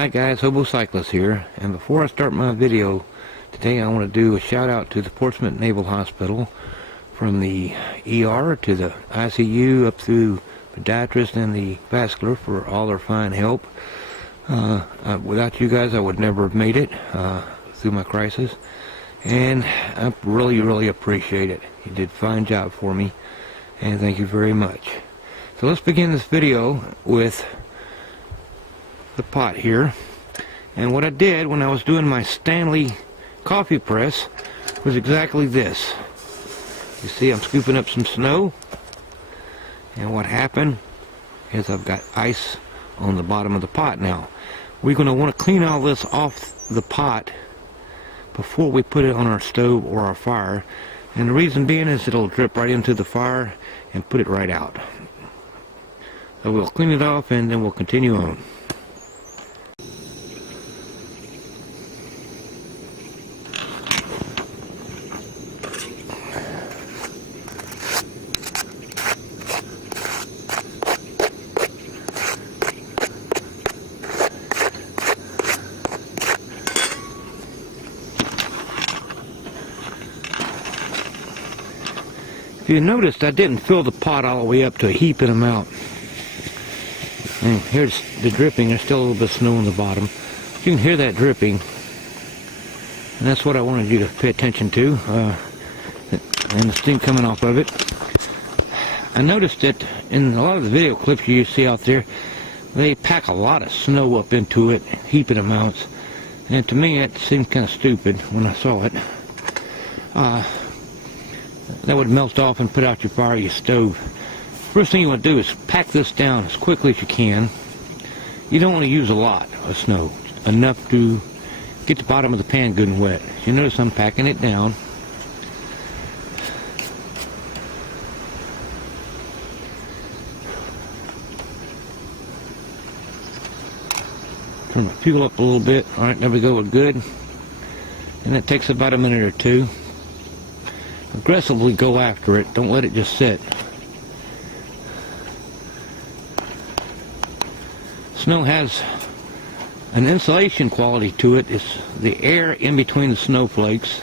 Hi guys, Hobo Cyclist here, and before I start my video today I want to do a shout out to the Portsmouth Naval Hospital, from the ER to the ICU up through podiatrist and the vascular, for all their fine help. Without you guys I would never have made it through my crisis, and I really appreciate it. You did a fine job for me, and thank you very much. So let's begin this video with the pot here. And what I did when I was doing my Stanley coffee press was exactly this. You see, I'm scooping up some snow, and what happened is I've got ice on the bottom of the pot. Now we're going to want to clean all this off the pot before we put it on our stove or our fire, and the reason being is it'll drip right into the fire and put it right out. So we'll clean it off and then we'll continue on. If you noticed, I didn't fill the pot all the way up to a heaping amount. And here's the dripping. There's still a little bit of snow on the bottom. You can hear that dripping, and that's what I wanted you to pay attention to, and the steam coming off of it. I noticed that in a lot of the video clips you see out there, they pack a lot of snow up into it, heaping amounts, and to me it seemed kind of stupid when I saw it. That would melt off and put out your fire, your stove. First thing you want to do is pack this down as quickly as you can. You don't want to use a lot of snow, enough to get the bottom of the pan good and wet. You notice I'm packing it down. Turn my fuel up a little bit. Alright, there we go, we're good. And it takes about a minute or two. Aggressively go after it, don't let it just sit. Snow has an insulation quality to it. It's the air in between the snowflakes,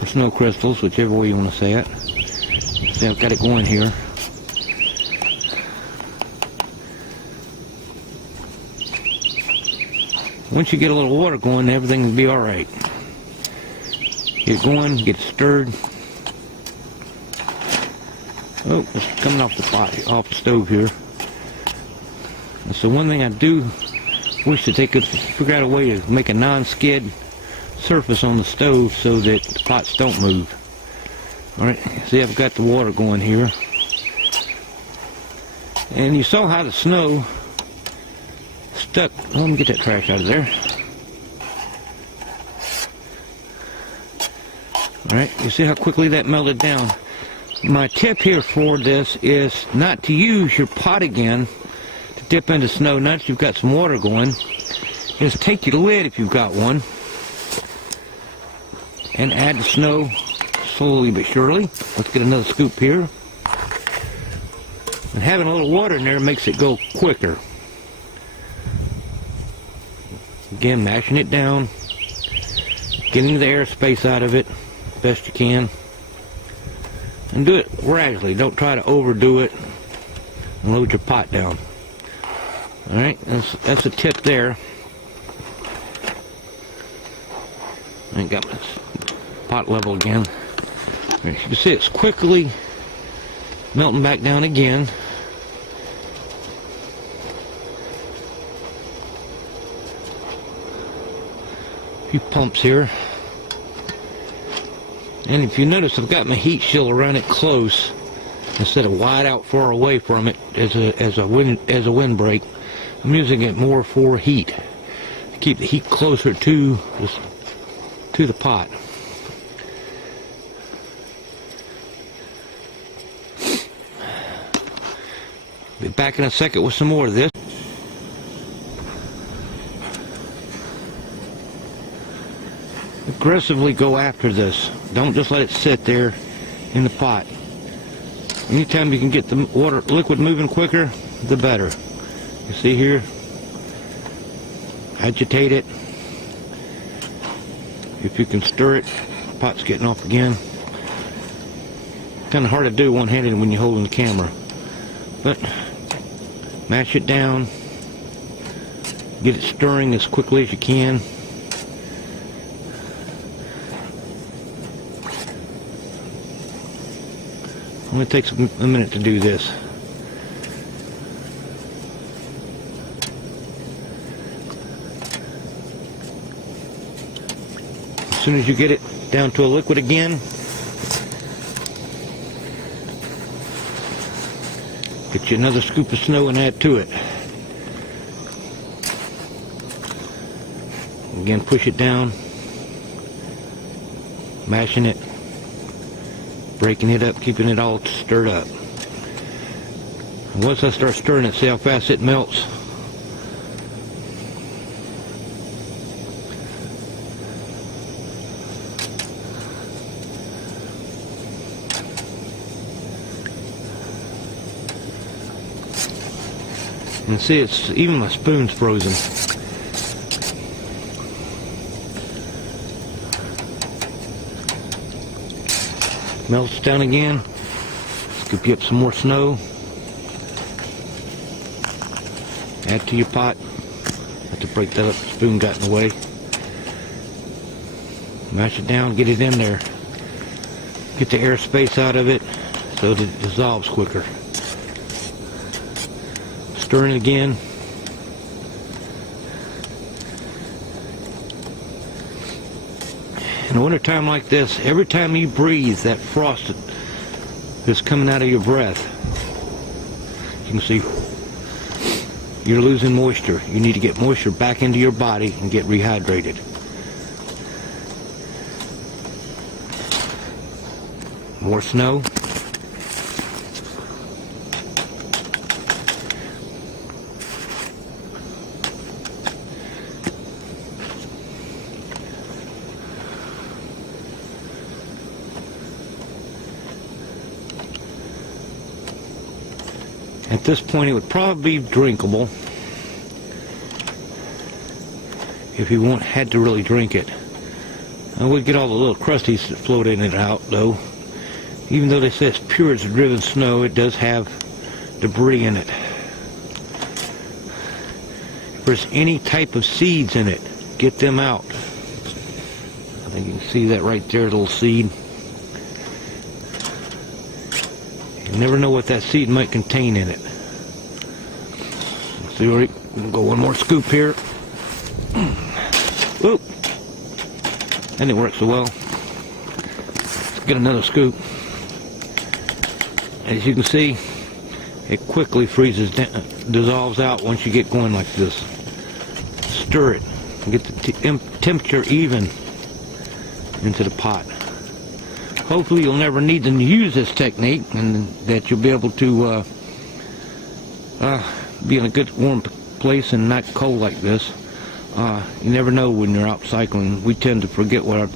or snow crystals, whichever way you want to say it. See, I've got it going here. Once you get a little water going, everything will be alright. Get it going, get it stirred. Oh, it's coming off the pot, off the stove here. And so one thing I do wish that they could figure out a way to make a non-skid surface on the stove so that the pots don't move. Alright, see, I've got the water going here. And you saw how the snow stuck. Let me get that trash out of there. Alright, you see how quickly that melted down. My tip here for this is not to use your pot again to dip into snow. Now that you've got some water going, is take your lid, if you've got one, and add the snow slowly but surely. Let's get another scoop here. And having a little water in there makes it go quicker. Again, mashing it down, getting the air space out of it best you can. And do it gradually. Don't try to overdo it and load your pot down. Alright, that's a tip there. I got my pot level again. You can see it's quickly melting back down again. A few pumps here. And if you notice, I've got my heat shield around it close instead of wide out far away from it as a windbreak. I'm using it more for heat, to keep the heat closer to the pot. Be back in a second with some more of this. Aggressively go after this. Don't just let it sit there in the pot. Anytime you can get the liquid moving quicker, the better. You see here, agitate it. If you can stir it, the pot's getting off again. Kind of hard to do one-handed when you're holding the camera. But mash it down. Get it stirring as quickly as you can. Only takes a minute to do this. As soon as you get it down to a liquid again, get you another scoop of snow and add to it. Again, push it down, mashing it, breaking it up, keeping it all stirred up. And once I start stirring it, see how fast it melts. And see, it's even my spoon's frozen. Melts down again. Scoop you up some more snow. Add to your pot. Have to break that up, the spoon got in the way. Mash it down, get it in there. Get the air space out of it so that it dissolves quicker. Stirring again. In a winter time like this, every time you breathe, that frost is coming out of your breath. You can see you're losing moisture. You need to get moisture back into your body and get rehydrated. More snow. At this point, it would probably be drinkable if you had to really drink it. I would get all the little crusties that float in it out, though. Even though they say it's pure as driven snow, it does have debris in it. If there's any type of seeds in it, get them out. I think you can see that right there, little seed. You never know what that seed might contain in it. So we can go one more scoop here. Oop! That didn't work so well. Let's get another scoop. As you can see, it quickly freezes down, dissolves out once you get going like this. Stir it. Get the temperature even into the pot. Hopefully you'll never need to use this technique, and that you'll be able to be in a good warm place and not cold like this. You never know when you're out cycling. We tend to forget what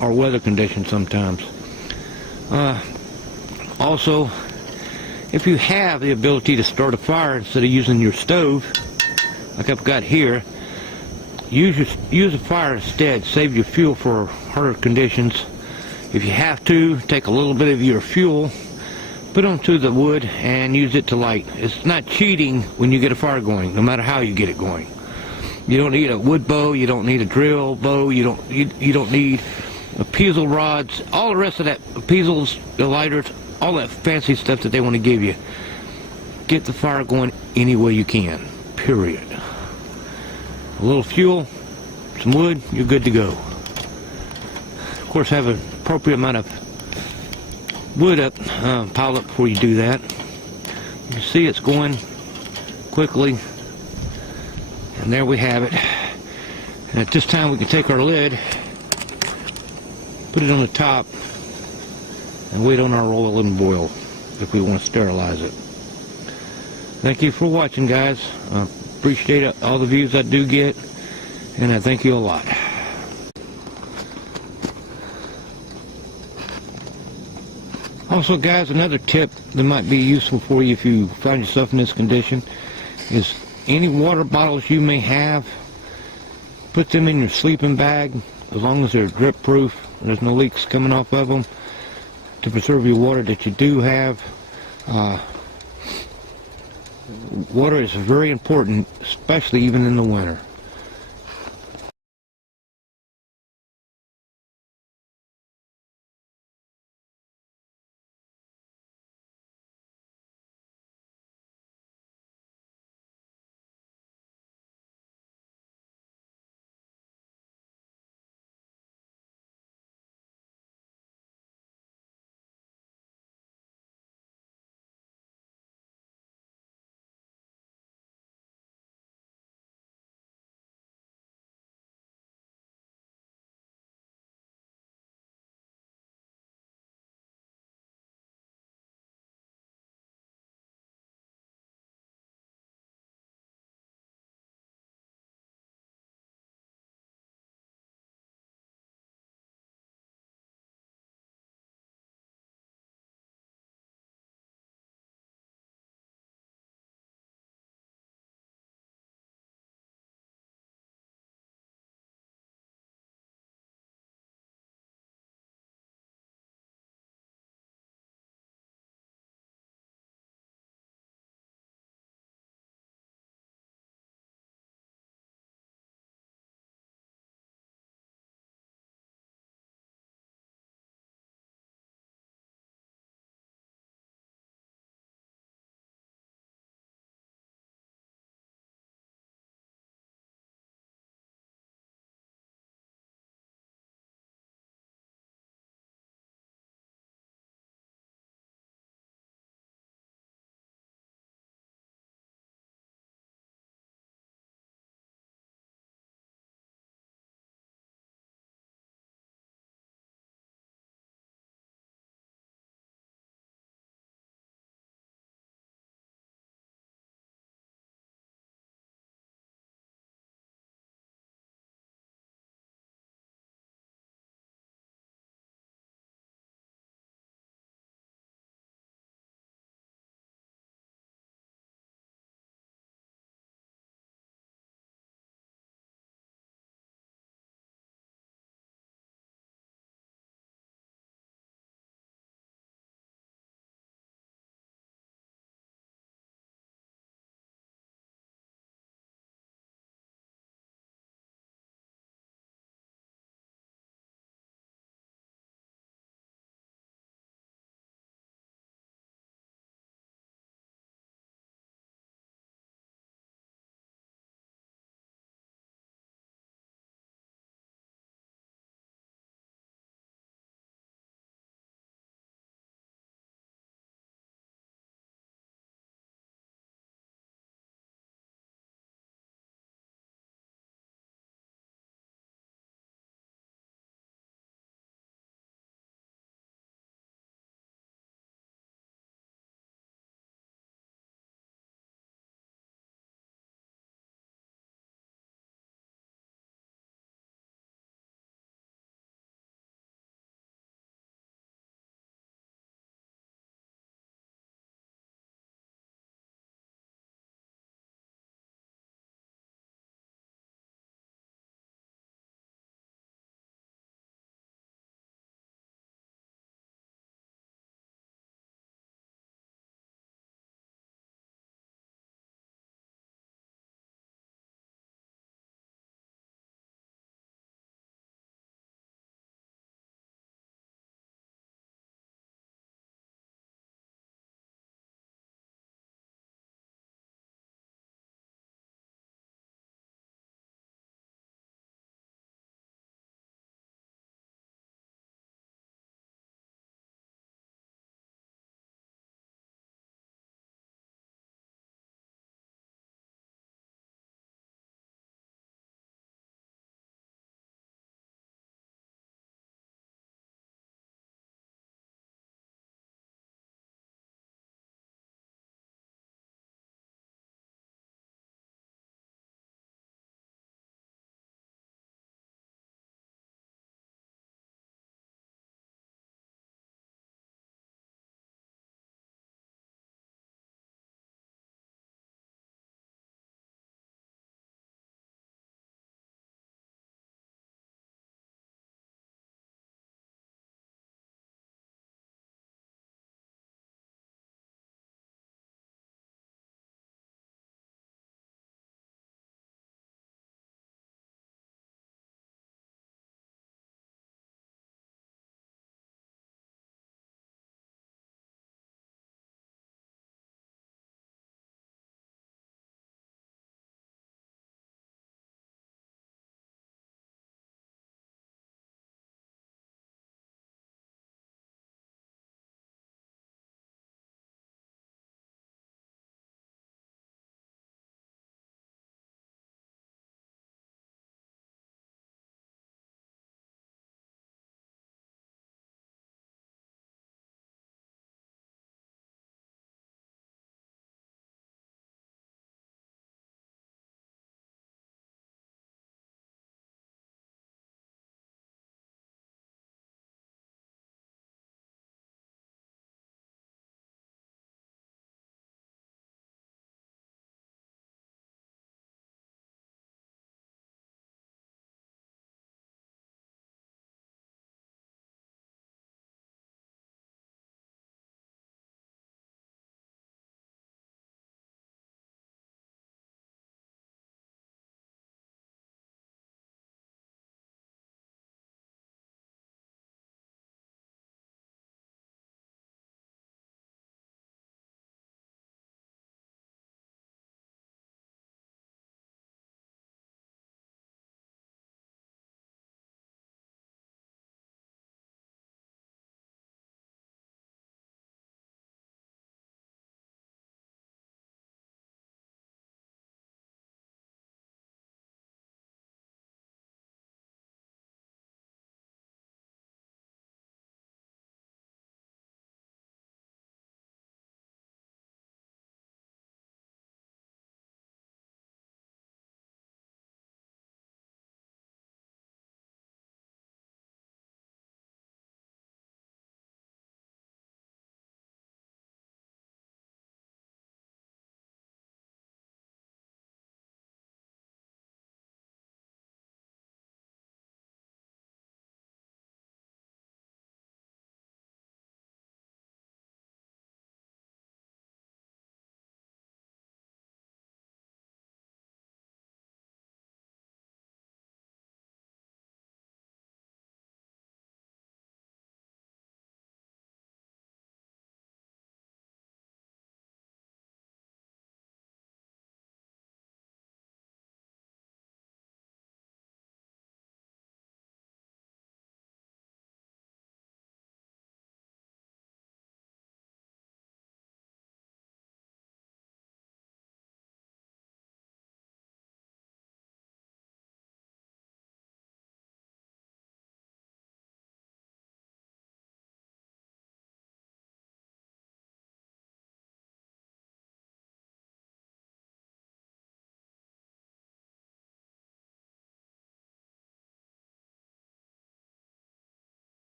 our weather conditions sometimes. Also, if you have the ability to start a fire instead of using your stove, like I've got here, use a fire instead. Save your fuel for harder conditions. If you have to, take a little bit of your fuel, put it onto the wood, and use it to light. It's not cheating when you get a fire going, no matter how you get it going. You don't need a wood bow. You don't need a drill bow. You don't need a piezo rods. All the rest of that, piezos, the lighters, all that fancy stuff that they want to give you. Get the fire going any way you can. Period. A little fuel, some wood, you're good to go. Of course, have an appropriate amount of wood up, piled up before you do that. You can see it's going quickly, and there we have it. And at this time, we can take our lid, put it on the top, and wait on our oil and boil if we want to sterilize it. Thank you for watching, guys. Appreciate all the views I do get, and I thank you a lot. Also, guys, another tip that might be useful for you if you find yourself in this condition is any water bottles you may have, put them in your sleeping bag, as long as they're drip proof, there's no leaks coming off of them, to preserve your water that you do have. Water is very important, especially even in the winter.